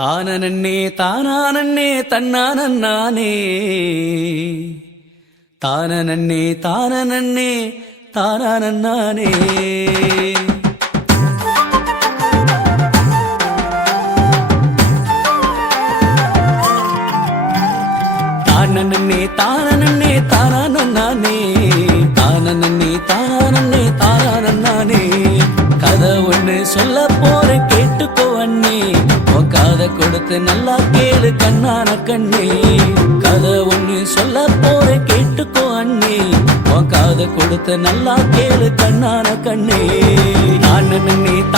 താനനന്നേ താനാനന്നേ തന്നാനന്നാനേ. താനനന്നേ താനനന്നേ താനാനന്നാനേ. താനനന്നേ താനനന്നേ താനാനന്നാനേ. காதை நல்லா கேளு கண்ணான கண்ணே. கதை ஒண்ணு சொல்ல போற கேட்டுக்கோ அண்ணே. உன் காதை கொடுத்து நல்லா கேளு கண்ணான கண்ணே. நான் நின்னே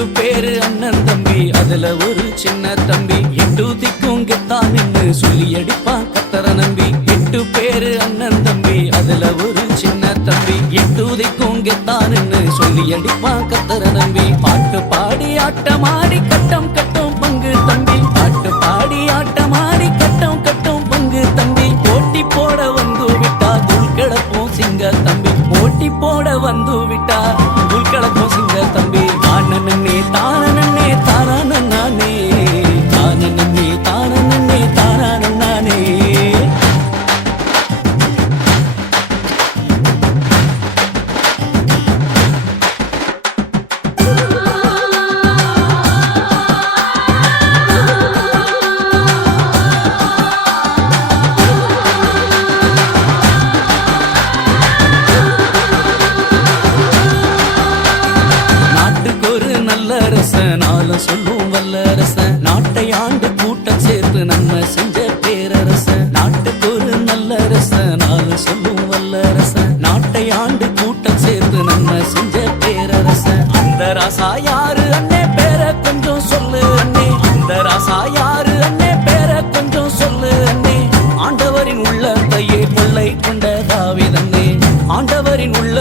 எட்டு பேரு அண்ணன் தம்பி. அதுல ஒரு சின்ன தம்பி. எட்டு திக்கும் கெத்தான் நின்னு சொல்லி அடிப்பான் கத்தர நம்பி. எட்டு பேரு அண்ணன் தம்பி. அதுல ஒரு சின்ன தம்பி. எட்டு திக்கும் கெத்தான் நின்னு சொல்லி அடிப்பான் கத்தர நம்பி. பாட்டு பாடி ஆட்டமாடி கட்டம் கட்டும் பங்கு தம்பி. பாட்டு பாடி ஆட்டமாடி கட்டம் கட்டும் பங்கு தம்பி. போட்டி போட வந்து விட்டா தூள் கிடப்போம் சிங்க தம்பி. போட்டி போட வந்து ஒரு நல்ல ரசன் சொல்லும் வல்ல ரசன் நாட்டை ஆண்டு கூட்டம் சேர்த்து நம்ம செஞ்ச பேரரசன். நாட்டுக்கு ஒரு நல்ல ரசன் ஆளும் சொல்லும் வல்ல ரசன் நாட்டை ஆண்டு கூட்டம் சேர்த்து நம்ம செஞ்ச பேரரசன். அந்த ராசா யாரு? அண்ணே பேர கொஞ்சம் சொல்லு அண்ணே. அந்த ராசா யாரு? அண்ணே பேர கொஞ்சம் சொல்லு அண்ணே. ஆண்டவரின் உள்ளத்தையே கொள்ளை கொண்ட தாவிதண்ணே ஆண்டவரின் உள்ள